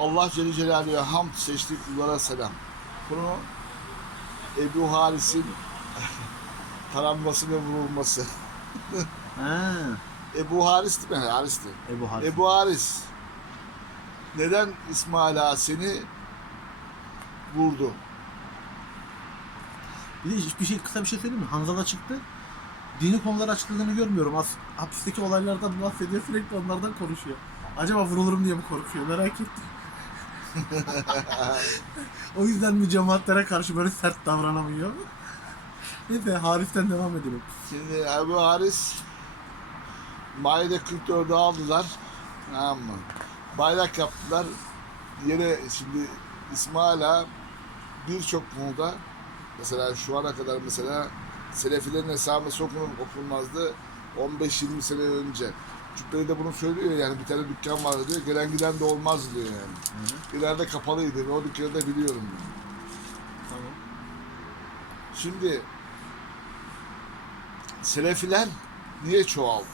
Allah Celle Celaluhu'ya hamd seçtiği kullara selam. Bunu Ebu Haris'in taranması ve vurulması. Ha, Ebu Haris değil mi? Haris'ti. Ebu Haris. Ebu Haris neden İsmail Ağa seni vurdu? Bir de şey kısa bir şey söyleyeyim mi? Hanzala çıktı. Dini konuları açıkladığını görmüyorum. As hapisteki olaylardan bahsediyor. Sürekli onlardan konuşuyor. Acaba vurulurum diye mi korkuyor? Merak ettim. O yüzden mi cemaatlere karşı böyle sert davranamıyor? Neyse Haris'ten devam edelim. Şimdi Ebu Haris Maide 44'ü aldılar. Tamam mı? Bayrak yaptılar. Yere şimdi İsmail Ağa birçok konuda mesela şu ana kadar mesela Selefilerin esamesi okunur, okunmazdı 15-20 sene önce. Cübbeli de bunu söylüyor yani bir tane dükkan var diyor. Gelen giden de olmaz diyor yani. İleride kapalıydı ve o dükkanı da biliyorum. diyor. Tamam. Şimdi Selefiler niye çoğaldı?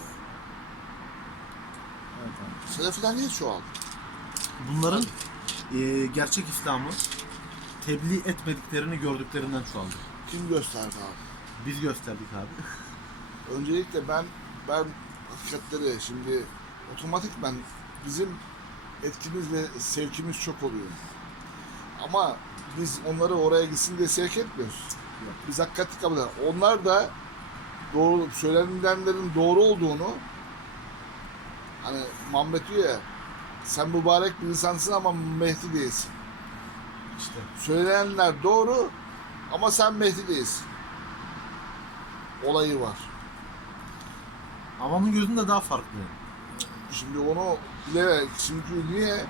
Evet, abi. Selefiler niye çoğaldı? Bunların eee, gerçek İslam'ı tebliğ etmediklerini gördüklerinden çoğaldı. Kim gösterdi abi? Biz gösterdik abi. Öncelikle ben ben hakikatleri şimdi otomatik ben bizim etkimiz ve sevkimiz çok oluyor. Ama biz onları oraya gitsin diye sevk etmiyoruz. Biz hakikati kabul ediyoruz. Onlar da doğru söylenilenlerin doğru olduğunu hani Muhammed diyor ya sen mübarek bir insansın ama Mehdi değilsin. İşte. Söylenenler doğru ama sen Mehdi değilsin. Olayı var. Avamın gözünde daha farklı. Şimdi onu bilerek çünkü niye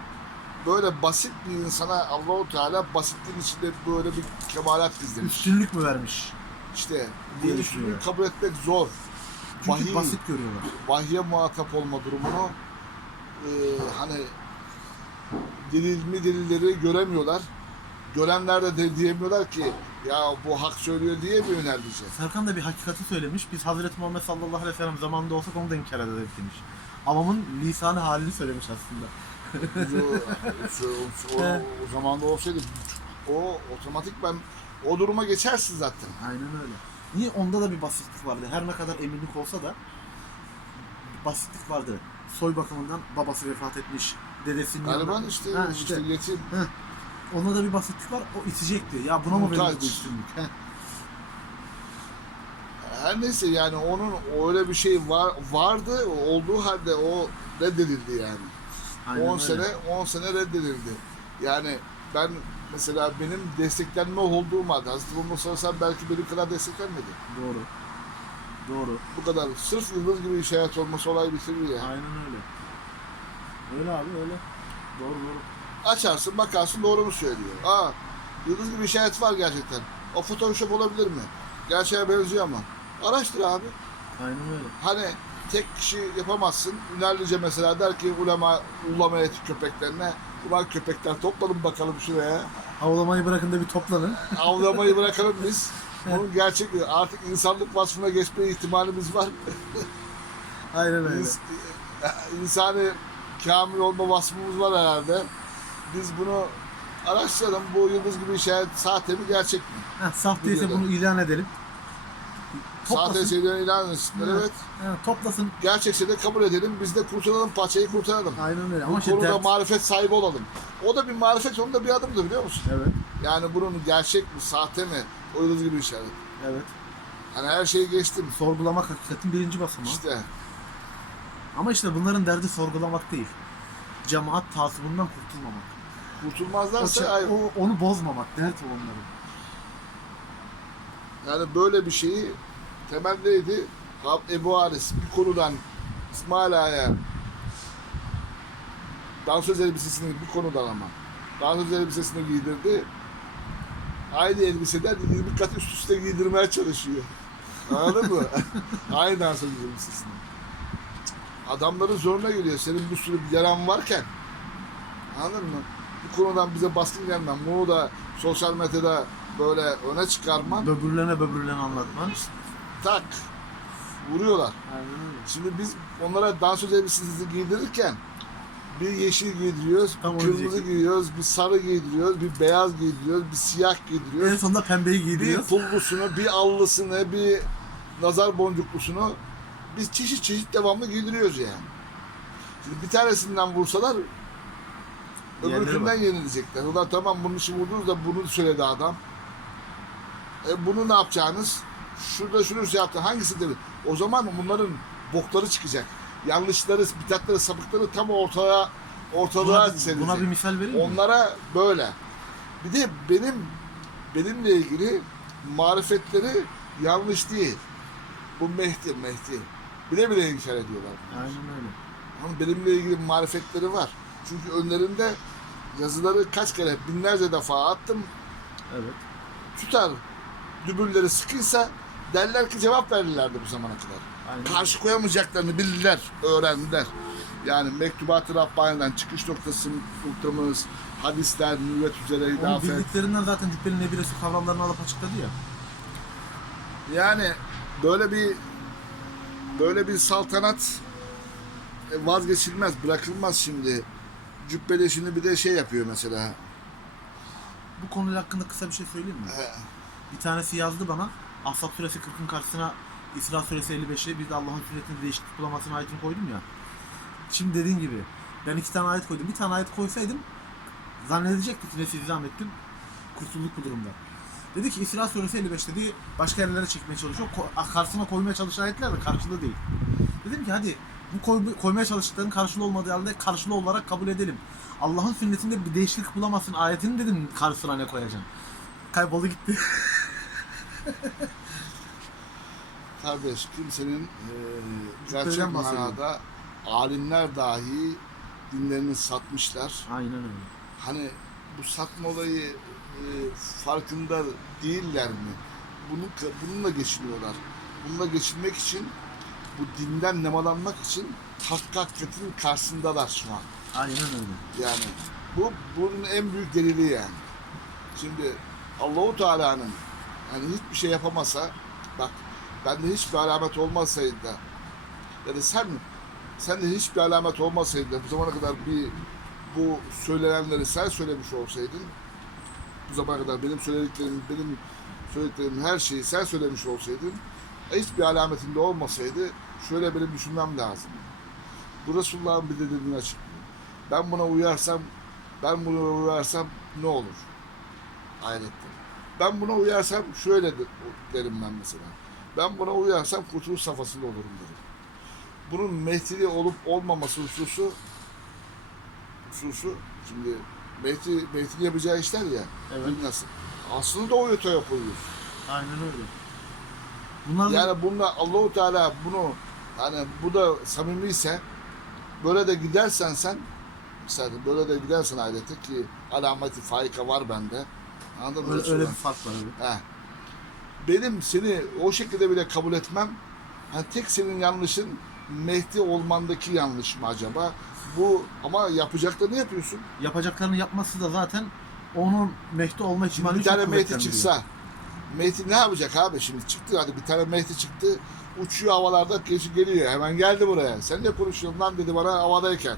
böyle basit bir insana Allahu Teala basitliğin içinde böyle bir kemalat gizlemiş. Üstünlük mü vermiş? İşte Diye düşünüyorum. kabul etmek zor. Çünkü Vahiy, basit görüyorlar. vahye muhatap olma durumunu e, hani delil mi delilleri göremiyorlar. Görenler de, de diyemiyorlar ki ya bu hak söylüyor diye mi yöneleceğiz? Serkan da bir hakikati söylemiş. Biz Hazreti Muhammed sallallahu aleyhi ve sellem zamanında olsak onu da inkar ederiz demiş. Avamın lisanı halini söylemiş aslında. O, o, o, o zamanda olsaydı o otomatik ben o duruma geçersin zaten. Aynen öyle. Niye onda da bir basitlik vardı. Her ne kadar eminlik olsa da basitlik vardı. Soy bakımından babası vefat etmiş. Dedesinin Galiba yanında- işte, Ha, işte, yetim. Onda da bir basitlik var. O itecekti. Ya buna mı Muhtaç. verildi üstünlük? Her neyse yani onun öyle bir şey var, vardı olduğu halde o reddedildi yani. Aynen 10 öyle. sene 10 sene reddedildi. Yani ben mesela benim desteklenme olduğum halde Hazreti Muhammed sellem belki benim kadar desteklenmedi. Doğru. Doğru. Bu kadar sırf yıldız gibi bir hayat olması olay bitirir yani. Aynen öyle. Öyle abi öyle. Doğru doğru. Açarsın bakarsın doğru mu söylüyor. Aa yıldız gibi işaret var gerçekten. O photoshop olabilir mi? Gerçeğe benziyor ama. Araştır abi. Aynen öyle. Hani tek kişi yapamazsın. Ünlüce mesela der ki ulema, ulama etik köpeklerine. Ulan köpekler toplanın bakalım şuraya. Havlamayı bırakın da bir toplanın. Avlamayı bırakalım biz. Bunun gerçek artık insanlık vasfına geçme ihtimalimiz var. Aynen öyle. E, insani kamil olma vasfımız var herhalde. Biz bunu araştıralım. Bu yıldız gibi işaret sahte mi gerçek mi? Değilse Biliyorum. bunu ilan edelim. Sahte şeyleri ilan etsinler Hı. evet. Ha, toplasın. Gerçekse de kabul edelim. Biz de kurtulalım, parçayı kurtaralım. Aynen öyle. Bu Ama işte konuda dert... marifet sahibi olalım. O da bir marifet, onun da bir adımdır biliyor musun? Evet. Yani bunun gerçek mi, sahte mi? O yıldız gibi işaret. Evet. Hani her şeyi geçtim. Sorgulamak hakikatin birinci basamağı. İşte Ama işte bunların derdi sorgulamak değil. Cemaat tasibundan kurtulmamak. Kurtulmazlarsa o- onu bozmamak. Dert o onların. yani böyle bir şeyi temelliydi. Ebu Haris bir konudan İsmail Ağa'ya dansöz elbisesini bir konudan ama dansöz elbisesini giydirdi. Aynı elbiseden 20 kat üst üste giydirmeye çalışıyor. Anladın mı? Aynı dansöz elbisesini. Adamların zoruna geliyor. Senin bir sürü bir yaran varken anladın mı? Bu konudan bize baskın gelmem. Bunu da sosyal medyada böyle öne çıkarman Böbürlene böbürlene anlatman. tak vuruyorlar. Aynen öyle. Şimdi biz onlara dansöz elbisesini giydirirken Bir yeşil giydiriyoruz, Tam bir kırmızı giydiriyoruz, bir sarı giydiriyoruz, bir beyaz giydiriyoruz, bir siyah giydiriyoruz. En sonunda pembeyi bir giydiriyoruz. pullusunu, bir allısını, bir nazar boncuklusunu biz çeşit çeşit devamlı giydiriyoruz yani. Şimdi bir tanesinden vursalar öbürkünden yenilecekler. Ulan tamam bunun için vurdunuz da bunu söyledi adam. E bunu ne yapacağınız? Şurada şunu şey yaptı. Hangisi dedi? O zaman bunların bokları çıkacak. Yanlışları, bitatları, sapıkları tam ortaya ortalığa Buna, serecek. buna bir misal vereyim mi? Onlara böyle. Bir de benim benimle ilgili marifetleri yanlış değil. Bu Mehdi, Mehdi. Bile bile inkar ediyorlar. Aynen öyle. Ama benimle ilgili marifetleri var. Çünkü önlerinde yazıları kaç kere binlerce defa attım. Evet. Tutar dübürleri sıkıysa derler ki cevap verirlerdi bu zamana kadar. Aynen. Karşı koyamayacaklarını bildiler, öğrendiler. Yani Mektubat-ı Rabbani'den çıkış noktası noktamız, hadisler, nüvvet üzere Onu idafet. bildiklerinden zaten cübbenin nebiresi kavramlarını alıp açıkladı ya. Yani böyle bir böyle bir saltanat e, vazgeçilmez, bırakılmaz şimdi. Cübbeli şimdi bir de şey yapıyor mesela. Bu konuyla hakkında kısa bir şey söyleyeyim mi? He, Bir tanesi yazdı bana. Ahzab suresi 40'ın karşısına İsra suresi 55'e bir de Allah'ın sünnetini değişiklik bulamasına ayetini koydum ya. Şimdi dediğin gibi ben iki tane ayet koydum. Bir tane ayet koysaydım zannedecektik ki ne sizi zahmettim. Kurtulduk bu durumda. Dedi ki İsra suresi 55 dedi başka yerlere çekmeye çalışıyor. Ko- karşısına koymaya çalışan ayetler de karşılığı değil. Dedim ki hadi bu koy- koymaya çalıştıkların karşılığı olmadığı halde karşılığı olarak kabul edelim. Allah'ın sünnetinde bir değişiklik bulamazsın ayetini dedim karşısına ne koyacaksın. Kayboldu gitti. Kardeş kimsenin e, Cübbeden gerçek manada alimler dahi dinlerini satmışlar. Aynen öyle. Hani bu satma olayı e, farkında değiller mi? Bunu, bununla geçiniyorlar. Bununla geçinmek için bu dinden nemalanmak için hakkı hakikatin karşısındalar şu an. Aynen öyle. Yani bu bunun en büyük delili yani. Şimdi Allahu Teala'nın yani hiçbir şey yapamasa bak bende hiçbir alamet olmasaydı da ya da sen sen de hiçbir alamet olmasaydı da bu zamana kadar bir bu söylenenleri sen söylemiş olsaydın bu zamana kadar benim söylediklerim benim söylediklerim her şeyi sen söylemiş olsaydın hiçbir alametinde olmasaydı şöyle benim düşünmem lazım. Bu Resulullah'ın bir de dediğini açıklıyor. Ben buna uyarsam, ben buna uyarsam ne olur? Ayette. Ben buna uyarsam şöyle de- derim ben mesela. Ben buna uyarsam kurtuluş safhasında olurum derim. Bunun Mehdi'li olup olmaması hususu hususu şimdi Mehdi, Mehdi'nin yapacağı işler ya Evet. nasıl? Aslında da o yöte yapılıyor. Aynen öyle. Bunlar Yani bununla Allahu Teala bunu yani bu da samimiyse böyle de gidersen sen mesela böyle de gidersen ahirete ki alameti faika var bende. Anladın mı? öyle, öyle bir fark var. Heh. Benim seni o şekilde bile kabul etmem. Hani tek senin yanlışın Mehdi olmandaki yanlış mı acaba? Bu ama yapacaklarını yapıyorsun. Yapacaklarını yapması da zaten onun Mehdi olma Şimdi ihtimalini bir tane Mehdi çıksa Mehdi ne yapacak abi? Şimdi çıktı hadi bir tane Mehdi çıktı uçuyor havalarda geçi geliyor. Hemen geldi buraya. Sen ne konuşuyorsun lan dedi bana havadayken.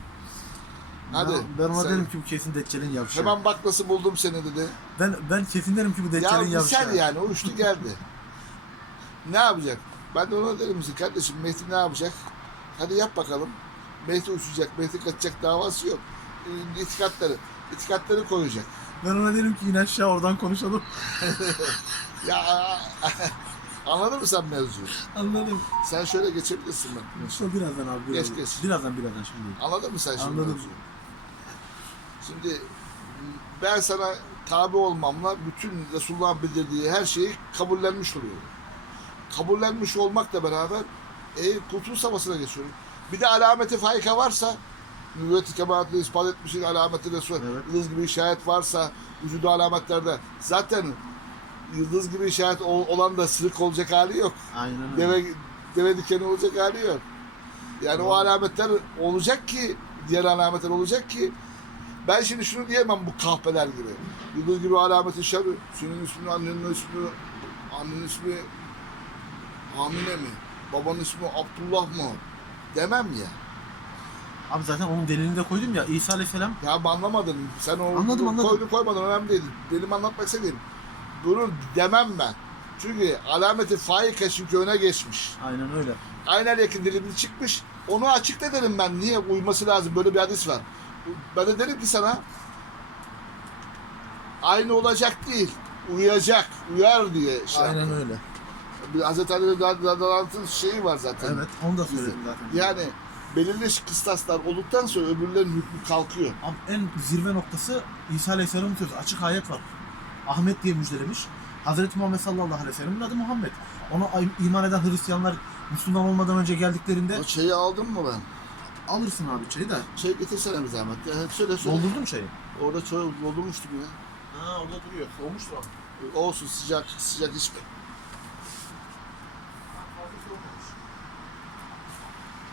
Hadi Ben, ben ona sen- dedim ki bu kesin Deccal'in yavşağı. hemen bak nasıl buldum seni dedi. Ben, ben kesin derim ki bu ya Deccal'in yavşağı. misal yani uçtu geldi. Ne yapacak? Ben de ona dedim ki kardeşim Mehdi ne yapacak? Hadi yap bakalım. Mehdi uçacak Mehdi kaçacak davası yok. Ee, itikatları itikatları koyacak Ben ona derim ki in aşağı oradan konuşalım. ya anladın mı sen mevzuyu Anladım. sen şöyle geçebilirsin bak İşte birazdan abi. Birazdan. Geç, geç. Birazdan birazdan şimdi. Anladın mı sen şimdi Anladım. mevzuyu? Şimdi ben sana tabi olmamla bütün Resulullah'ın bildirdiği her şeyi kabullenmiş oluyorum. Kabullenmiş olmakla beraber e, kurtuluş safhasına geçiyorum. Bir de alameti faika varsa nübüvveti kemaatini ispat etmişsin alameti Resul. Evet. Yıldız gibi işaret varsa vücudu alametlerde zaten yıldız gibi işaret ol- olan da sırık olacak hali yok. Aynen öyle. Deve, deve dikeni olacak hali yok. Yani o alametler olacak ki, diğer alametler olacak ki ben şimdi şunu diyemem bu kahpeler gibi. Yıldız gibi alameti şerri, senin ismin, annenin ismi, annenin ismi Amine mi? Babanın ismi Abdullah mı? Demem ya. Abi zaten onun delilini de koydum ya. İsa Aleyhisselam Ya anlamadın. Sen o Anladım, anladım. koydun koymadın önemli değil. Benim anlatmak istediğim. Bunu demem ben. Çünkü alameti faike çünkü öne geçmiş. aynen öyle. Aynen yakın dilimli çıkmış. Onu açıkla derim ben. Niye uyması lazım? Böyle bir hadis var. Ben de derim ki sana aynı olacak değil. Uyacak. Uyar diye şey Aynen yaptım. öyle. Hazreti Ali'nin şeyi var zaten. Evet, onu da söyledim zaten. Yani belirli kıstaslar olduktan sonra öbürlerin hükmü kalkıyor. Abi en zirve noktası İsa Aleyhisselam'ın sözü. Açık ayet var. Ahmet diye müjdelemiş. Hazreti Muhammed sallallahu aleyhi ve sellem'in adı Muhammed. Ona iman eden Hristiyanlar Müslüman olmadan önce geldiklerinde O şeyi aldın mı ben? alırsın abi çayı da. Şey getirsene bir zahmet. Ya, söyle söyle. Doldurdun çayı. Orada çay doldurmuştum ya. Ha orada duruyor. Soğumuştur abi. Olsun sıcak sıcak içme.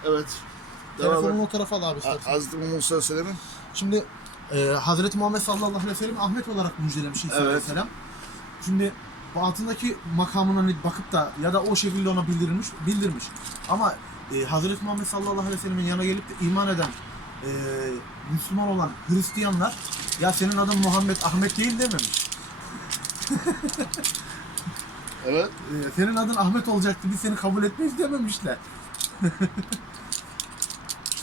Evet. Et. o tarafa al abi istersen. Ha- Hazreti Muhammed sallallahu aleyhi ve sellem'in Şimdi e, Hazreti Muhammed sallallahu aleyhi ve sellem Ahmet olarak müjdelemiş İsa Evet. aleyhisselam. Şimdi bu altındaki makamına hani bakıp da ya da o şekilde ona bildirilmiş, bildirmiş. Ama e, Hazreti Muhammed sallallahu aleyhi ve sellemin yanına gelip de iman eden e, Müslüman olan Hristiyanlar ya senin adın Muhammed Ahmet değil dememiş. Evet. E, senin adın Ahmet olacaktı biz seni kabul etmeyiz dememişler.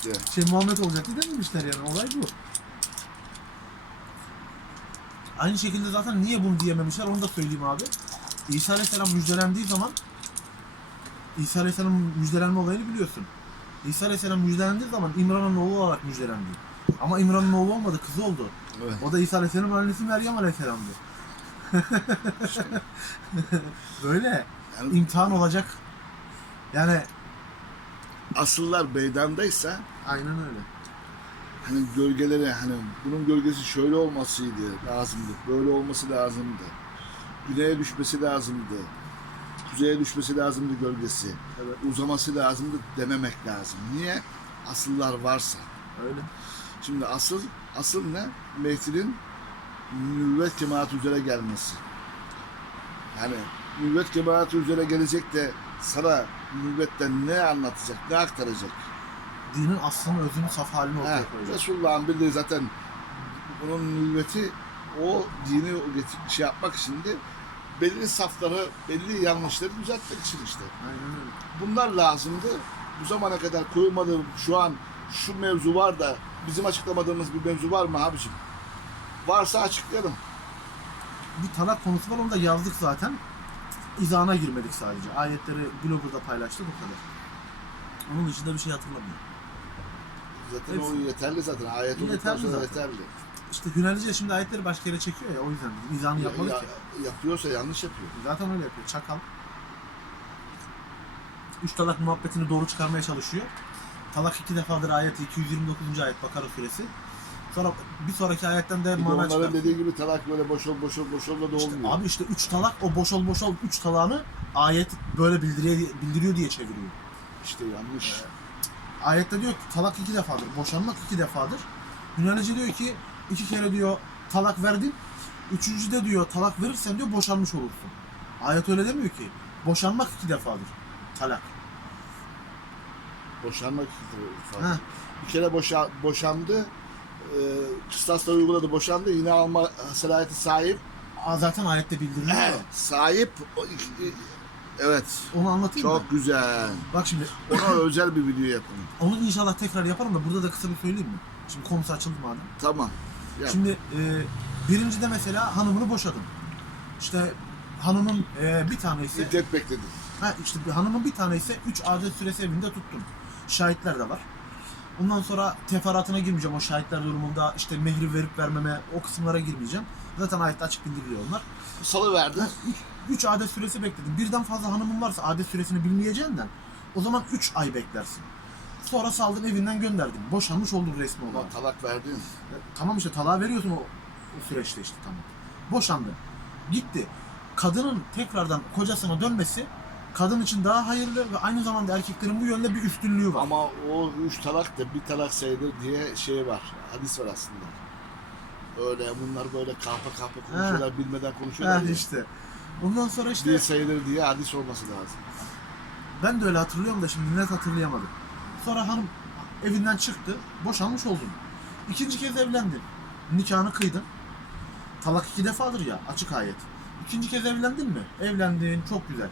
İşte. Şey Muhammed olacaktı dememişler yani olay bu. Aynı şekilde zaten niye bunu diyememişler onu da söyleyeyim abi. İsa Aleyhisselam müjdelendiği zaman İsa Aleyhisselam'ın müjdelenme olayını biliyorsun. İsa Aleyhisselam müjdelendiği zaman İmran'ın oğlu olarak müjdelendi. Ama İmran'ın oğlu olmadı, kızı oldu. Evet. O da İsa Aleyhisselam'ın annesi Meryem Aleyhisselam'dı. Böyle Yani imtihan olacak. Yani asıllar meydandaysa aynen öyle. hani gölgeleri hani bunun gölgesi şöyle olmasıydı lazımdı. Böyle olması lazımdı. Güneye düşmesi lazımdı. Kuzeye düşmesi lazımdı gölgesi. Evet. Uzaması lazımdı dememek lazım. Niye? Asıllar varsa. Öyle. Şimdi asıl asıl ne? Mehdi'nin nüvvet cemaati üzere gelmesi. Yani nüvvet cemaati üzere gelecek de sana nüvvetten ne anlatacak, ne aktaracak? Dinin aslını özünü saf halini ortaya koyacak. Resulullah'ın bildiği zaten bunun nüvveti o dini getir- şey yapmak için de belli safları, belli yanlışları düzeltmek için işte. Aynen öyle. Bunlar lazımdı. Bu zamana kadar koyulmadı. Şu an şu mevzu var da bizim açıklamadığımız bir mevzu var mı abicim? Varsa açıklayalım. Bir talak konusu var onu da yazdık zaten. İzahına girmedik sadece. Ayetleri blogger'da paylaştık o kadar. Onun dışında bir şey hatırlamıyorum. Zaten Hepsi- o yeterli zaten. Ayet olduktan Yeterli sonra zaten. yeterli. İşte Hünalice şimdi ayetleri başka yere çekiyor ya o yüzden dedim. İzahını yapmadık Ya- ya. yapıyorsa yanlış yapıyor. Zaten öyle yapıyor. Çakal. Üç talak muhabbetini doğru çıkarmaya çalışıyor. Talak iki defadır ayeti 229. ayet Bakara suresi. Sonra bir sonraki ayetten de Bir de mana onların çıkar. dediği gibi talak böyle boşol boşol boşol da İşte olmuyor. abi işte üç talak o boşol boşol üç talağını ayet böyle bildiriyor, bildiriyor diye çeviriyor. İşte yanlış. Ayette diyor ki talak iki defadır, boşanmak iki defadır. Yunanice diyor ki iki kere diyor talak verdin, üçüncüde diyor talak verirsen diyor boşanmış olursun. Ayet öyle demiyor ki. Boşanmak iki defadır. Talak. Boşanmak Heh. falan. Bir kere boşa, boşandı. E, kıstasla uyguladı boşandı. Yine alma salayeti sahip. Aa, zaten ayette bildiriliyor. Ya. sahip. iki- Evet. Onu anlatayım mı? Çok güzel. Bak şimdi Ona özel bir video yapın. onu inşallah tekrar yaparım da burada da kısa bir söyleyeyim mi? Şimdi konusu açıldı madem. Tamam. Yap. Şimdi e, birincide mesela hanımını boşadın. İşte hanımın e, bir tanesi İddet bekledim. Ha işte hanımın bir tane ise 3 adet süresi evinde tuttun. Şahitler de var. Ondan sonra teferruatına girmeyeceğim o şahitler durumunda işte mehri verip vermeme o kısımlara girmeyeceğim. Zaten ayette açık bildiriliyor onlar. Salı verdi. 3 adet süresi bekledin. Birden fazla hanımın varsa adet süresini bilmeyeceğinden o zaman 3 ay beklersin. Sonra saldın evinden gönderdin. Boşanmış oldun resmi olarak. Ama talak verdin. E, Tamam işte talağı veriyorsun o, o süreçte işte tamam. Boşandı. Gitti. Kadının tekrardan kocasına dönmesi kadın için daha hayırlı ve aynı zamanda erkeklerin bu yönde bir üstünlüğü var. Ama o üç talak da bir talak sayılır diye şey var. Hadis var aslında. Öyle bunlar böyle kahpe kahpe konuşuyorlar, bilmeden konuşuyorlar. Ha ya. işte. Ondan sonra işte Bir sayılır diye hadis olması lazım. ben de öyle hatırlıyorum da şimdi net hatırlayamadım. Sonra hanım Evinden çıktı. Boşanmış oldun. İkinci kez evlendin. Nikahını kıydın. Talak iki defadır ya açık ayet. İkinci kez evlendin mi? Evlendin çok güzel.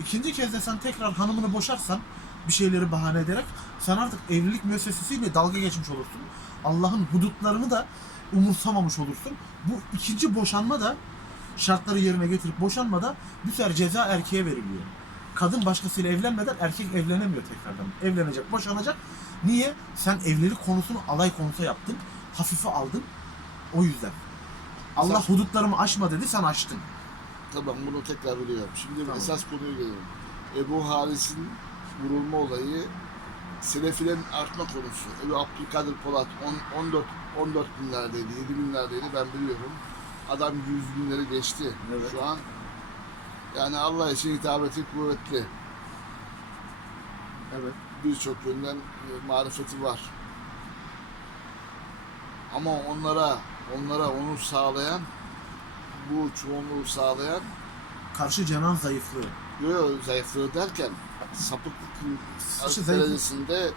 İkinci kez de sen tekrar hanımını boşarsan bir şeyleri bahane ederek sen artık evlilik müessesesiyle dalga geçmiş olursun. Allah'ın hudutlarını da umursamamış olursun. Bu ikinci boşanma da şartları yerine getirip boşanma da bu sefer ceza erkeğe veriliyor. Kadın başkasıyla evlenmeden erkek evlenemiyor tekrardan. Evlenecek, boşanacak. Niye? Sen evlilik konusunu alay konusu yaptın. Hafife aldın. O yüzden. Allah hudutlarımı aşma dedi, sen aştın. Tamam bunu tekrar biliyorum. Şimdi Tamam. esas konuya geliyorum. Ebu Haris'in vurulma olayı Selefilerin artma konusu. Ebu Abdülkadir Polat on- 14 14 binlerdeydi, 7 binlerdeydi ben biliyorum. Adam 100 binleri geçti Evet. şu an. Yani Allah için hitabeti kuvvetli. Evet. Birçok yönden e, marifeti var. Ama onlara onlara onu sağlayan bu çoğunluğu sağlayan Karşı cenan zayıflığı. Yok zayıflığı derken sapıklık derecesinde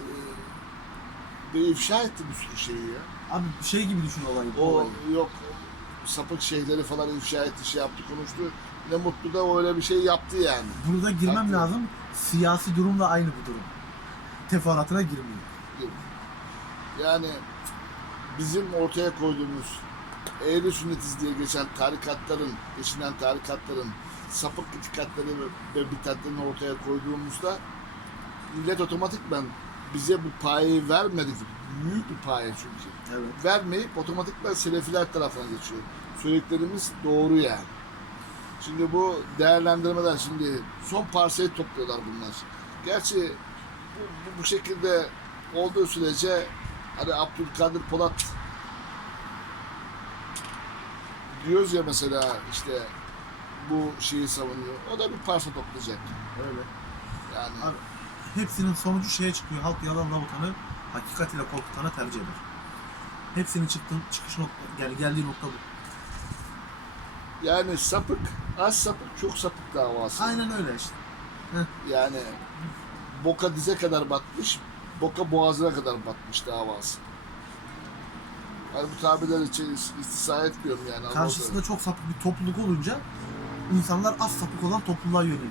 e, bir ifşa etti bir sürü şeyi ya. Abi şey gibi düşün olayı. O olayı. yok sapık şeyleri falan ifşa etti, şey yaptı, konuştu. Ne mutlu da öyle bir şey yaptı yani. Burada girmem Haklı. lazım. Siyasi durumla aynı bu durum. Teferruatına girmeyeyim. Yani bizim ortaya koyduğumuz ehli sünnetiz diye geçen tarikatların, geçinen tarikatların sapık itikatları ve- ve bitatlarını ortaya koyduğumuzda millet otomatikman bize bu payı vermedik. Büyük bir paye çünkü. Evet. Vermeyip otomatikman selefiler tarafına geçiyor. Söylediklerimiz doğru yani. Şimdi bu değerlendirmeden şimdi son parsayı topluyorlar bunlar. Gerçi bu, bu, bu şekilde olduğu sürece hani Abdülkadir Polat diyoruz ya mesela işte bu şeyi savunuyor. O da bir parça toplayacak. Öyle. Yani Abi, hepsinin sonucu şeye çıkıyor. Halk yalanla avutanı hakikat ile korkutanı tercih eder. Hepsinin çıktığın çıkış nokta, yani geldiği nokta bu. yani sapık, az sapık, çok sapık davası. Aynen öyle işte. Yani boka dize kadar batmış, boka boğazına kadar batmış davası. Yani bu tabirler için is- istisna etmiyorum yani. Karşısında çok sapık bir topluluk olunca insanlar az sapık olan topluluğa yöneliyor.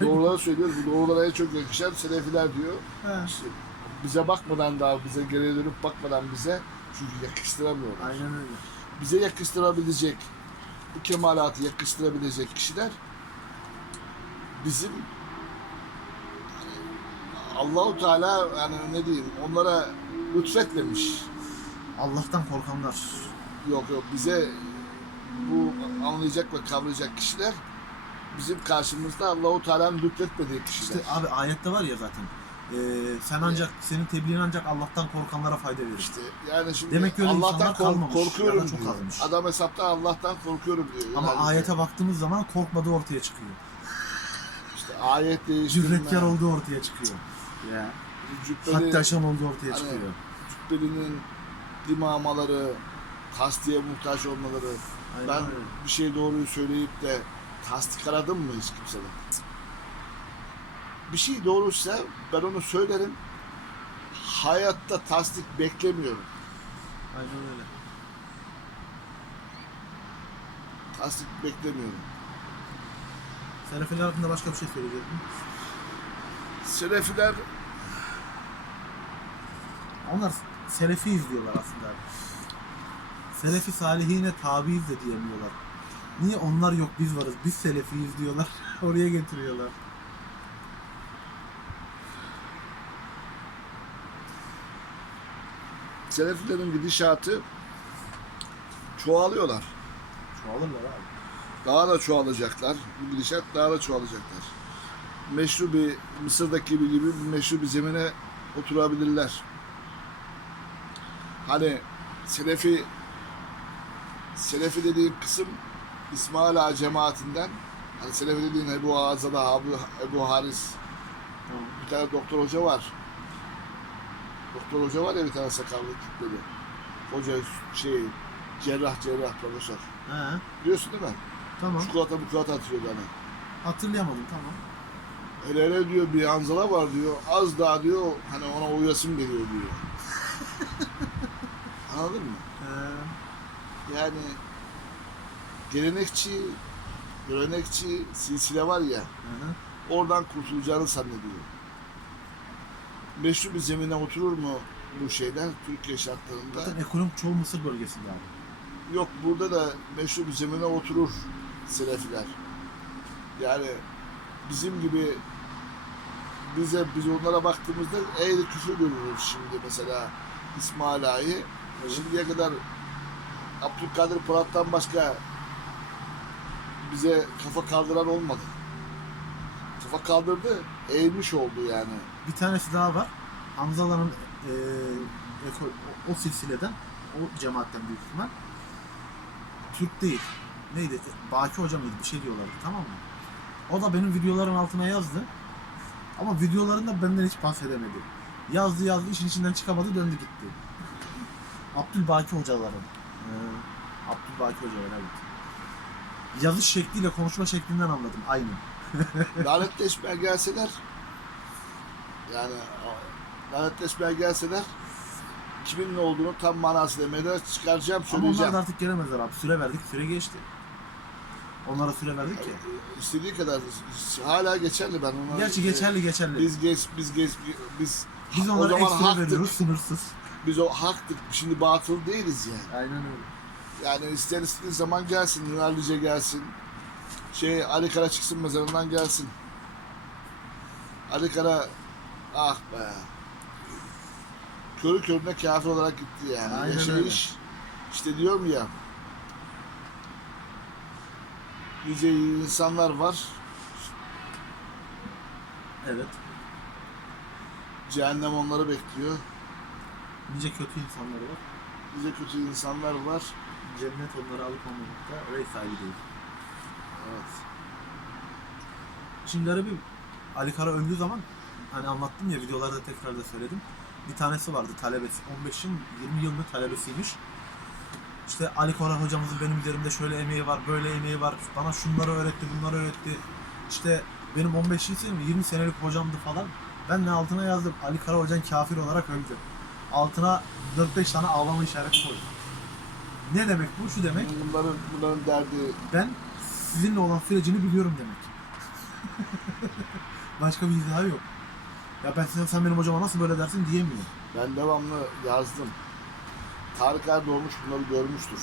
Doğruları söylüyor. Bu doğrulara en çok yakışan selefiler diyor. He. İşte bize bakmadan daha bize geriye dönüp bakmadan bize çünkü yakıştıramıyorlar. Aynen öyle. Bize yakıştırabilecek bu kemalatı yakıştırabilecek kişiler bizim Allahu Teala yani ne diyeyim onlara lütfetmemiş. Allah'tan korkanlar. Yok yok bize bu anlayacak ve kavrayacak kişiler bizim karşımızda Allahu Teala'nın lütfetmediği kişiler. İşte abi ayette var ya zaten. Ee, sen ancak senin tebliğin ancak Allah'tan korkanlara fayda verir. İşte yani şimdi Demek ki öyle Allah'tan kork- kalmamış korkuyorum çok diyor. azmış. Adam hesapta Allah'tan korkuyorum diyor. Ama Yani ayete baktığımız zaman korkmadığı ortaya çıkıyor. işte ayet değiştirme, Cüretkar olduğu ortaya çıkıyor. Ya. cübbeli, Hatta aşan olduğu ortaya Hani- çıkıyor. cübbelinin dimamaları, tasdiye muhtaç olmaları. Aynen ben öyle. bir şey doğruyu söyleyip de tasdik aradım mı hiç kimseden? Bir şey doğruysa ben onu söylerim. Hayatta tasdik beklemiyorum. Aynen öyle. Tasdik beklemiyorum. Selefiler hakkında başka bir şey söyleyecektim. Selefiler Onlar Selefiyiz diyorlar aslında. Selefi salihine tabiiz de diyemiyorlar. Niye onlar yok biz varız biz Selefiyiz diyorlar. Oraya getiriyorlar. Selefilerin gidişatı çoğalıyorlar. Çoğalırlar abi. Daha da çoğalacaklar. Bu gidişat daha da çoğalacaklar. Meşru bir Mısır'daki gibi bir meşru bir zemine oturabilirler. Hani Selefi Selefi dediğim kısım İsmail Ağa cemaatinden hani Selefi dediğin Ebu Azada, Ebu, Ebu Haris bir tane doktor hoca var. Doktor hoca var ya bir tane sakallı kitleli. Hoca şey cerrah cerrah profesör. He, Biliyorsun değil mi? tamam. Çikolata bukolata atıyordu hani. Hatırlayamadım tamam. Hele hele diyor bir anzala var diyor. Az daha diyor hani ona uyasım geliyor diyor. Anladın mı? Ee, Yani gelenekçi, görenekçi silsile var ya hı hı. oradan kurtulacağını zannediyor. Meşru bir zemine oturur mu bu şeyler Türkiye şartlarında? Zaten ekonomik çoğu Mısır bölgesinde abi. Yok burada da meşru bir zemine oturur Selefiler. Yani bizim gibi bize biz onlara baktığımızda eğri küfür görürüz şimdi mesela İsmail Ağa'yı. Şimdiye kadar Abdülkadir Polat'tan başka bize kafa kaldıran olmadı. Kafa kaldırdı, eğilmiş oldu yani. Bir tanesi daha var. Hamzala'nın e, o, o silsileden, o cemaatten büyük ihtimal. Türk değil. Neydi? E, Baki Hoca mıydı? Bir şey diyorlardı tamam mı? O da benim videoların altına yazdı. Ama videolarında benden hiç bahsedemedi. Yazdı yazdı işin içinden çıkamadı döndü gitti. Abdülbaki hocaların. Ee, Abdülbaki hocalar evet. Yazış şekliyle konuşma şeklinden anladım aynı. lanetleşmeye gelseler yani lanetleşmeye gelseler kimin ne olduğunu tam manasıyla meydana çıkaracağım Ama onlar söyleyeceğim. da artık gelemezler abi. Süre verdik, süre geçti. Onlara süre verdik ki. İstediği kadar hala geçerli ben ona. Gerçi geçerli geçerli. Biz, geç biz geç biz Biz o onlara zaman ekstra haktık. veriyoruz sınırsız. Biz o haktık. Şimdi batıl değiliz yani. Aynen öyle. Yani ister istediği zaman gelsin. Ünallice gelsin. Şey Ali Kara çıksın mezarından gelsin. Ali Kara ah be. Körü körüne kafir olarak gitti yani. Aynen Yaşayış işte diyorum ya yüce insanlar var. Evet. Cehennem onları bekliyor. Nice kötü insanları var. Yüce kötü insanlar var. Cennet onları alıp olmamakta rey sahibi değil. Evet. Şimdi bir Ali Kara öldüğü zaman hani anlattım ya videolarda tekrar da söyledim. Bir tanesi vardı talebesi. 15 yıl 20 yıllık talebesiymiş. İşte Ali Koran hocamızın benim üzerimde şöyle emeği var, böyle emeği var. Bana şunları öğretti, bunları öğretti. İşte benim 15 yıl senelim 20 senelik hocamdı falan. Ben ne altına yazdım? Ali Kara hocan kafir olarak öldü. Altına 4-5 tane ağlama işareti koydum. Ne demek bu? Şu demek. Bunların, bunların derdi Ben sizinle olan sürecini biliyorum demek. Başka bir izahı yok. Ya ben sen, sen benim hocama nasıl böyle dersin diyemiyorum. Ben devamlı yazdım. Tarık Erdoğmuş bunları görmüştür.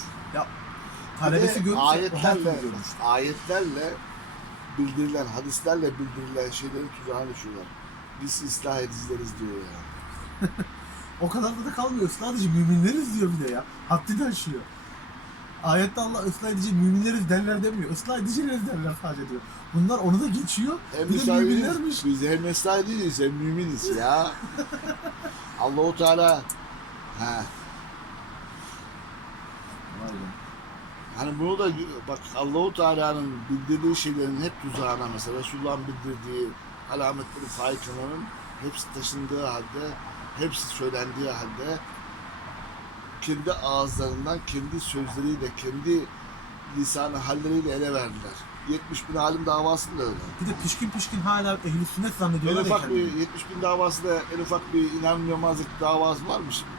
Talebesi Bir de görmüş, ayetlerle, ayetlerle bildirilen, hadislerle bildirilen şeylerin tuzağına düşüyorlar. Biz ıslah edicileriz diyor ya. O kadar da, da kalmıyor. Islah edici müminleriz diyor bir de ya. Haddini aşıyor. Ayette Allah ıslah edici müminleriz derler demiyor. Islah edicileriz derler sadece diyor. Bunlar onu da geçiyor. Hem bir de müminlermiş. Biz hem ıslah değiliz hem müminiz ya. Allahu Teala ha, be. Hani bunu da bak Allahu Teala'nın bildirdiği şeylerin hep tuzağına mesela Resulullah'ın bildirdiği alametleri faikaların hepsi taşındığı halde, hepsi söylendiği halde kendi ağızlarından, kendi sözleriyle, kendi lisanı halleriyle ele verdiler. 70 bin alim davasında da öyle. Bir de pişkin pişkin hala ehli sünnet En zannediyorlar ya ufak bir kendilerini. 70 bin davasında en ufak bir inanmamazlık davası var mı şimdi?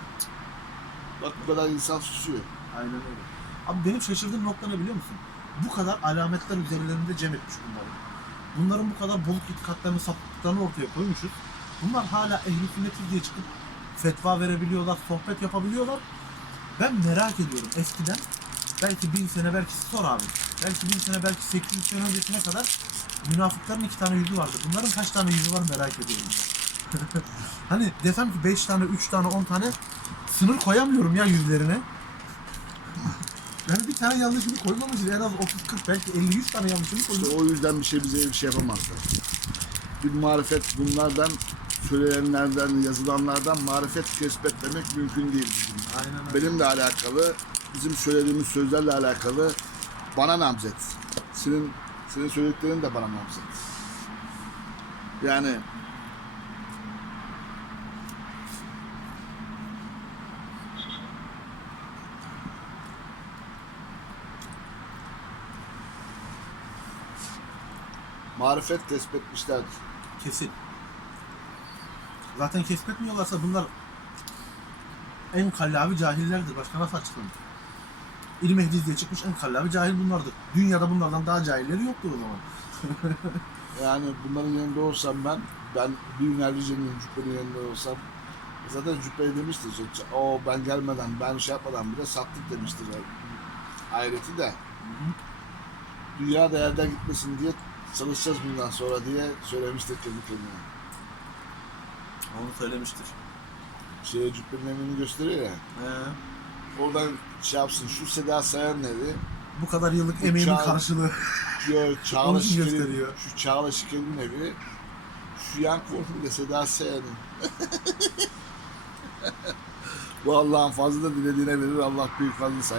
Bak bu kadar insan susuyor. Aynen öyle. Abi benim şaşırdığım nokta ne biliyor musun? Bu kadar alametler üzerlerinde cem etmiş bunları. Bunların bu kadar bozuk itikatlarını, sapıklıklarını ortaya koymuşuz. Bunlar hala ehli sünnetiz diye çıkıp fetva verebiliyorlar, sohbet yapabiliyorlar. Ben merak ediyorum eskiden belki bin sene belki sor abi. Belki bin sene belki 800 sene öncesine kadar münafıkların iki tane yüzü vardı. Bunların kaç tane yüzü var merak ediyorum. hani desem ki 5 tane, 3 tane, 10 tane sınır koyamıyorum ya yüzlerine. Yani bir tane yanlışını koymamışız. En az 30-40 belki 50-100 tane yanlışını İşte koymuş. o yüzden bir şey bize bir şey yapamazlar. Bir marifet bunlardan söylenenlerden, yazılanlardan marifet kesbetlemek mümkün değil bizim. Aynen öyle. Benimle alakalı, bizim söylediğimiz sözlerle alakalı bana namzet. Senin senin söylediklerin de bana namzet. Yani marifet kesbetmişlerdir. Kesin. Zaten keşfetmiyorlarsa bunlar en kallavi cahillerdir. Başka nasıl açıklanır? İlim ehli diye çıkmış en kallavi cahil bunlardır. Dünyada bunlardan daha cahilleri yoktur o zaman. Yani bunların yanında olsam ben, ben binlercenin cübbenin yanında olsam zaten cübbeye demiştir. O ben gelmeden, ben şey yapmadan bile sattık demiştir. Yani. Hayreti de. Dünya değerden gitmesin diye çalışacağız bundan sonra diye söylemiştir kendi kendine. Onu söylemiştir. Şeye cübbenin evini gösteriyor ya. Ee, Oradan şey yapsın, şu Seda Sayan evi, bu kadar yıllık Bu emeğimin çağ- karşılığı. Yo, Çağla Onu kim Şikel'in, gösteriyor? şu Çağla Şikel'in evi, şu yan komple Seda Sayan'ın. Bu Allah'ın fazla da dilediğine verir, Allah büyük fazla sayar.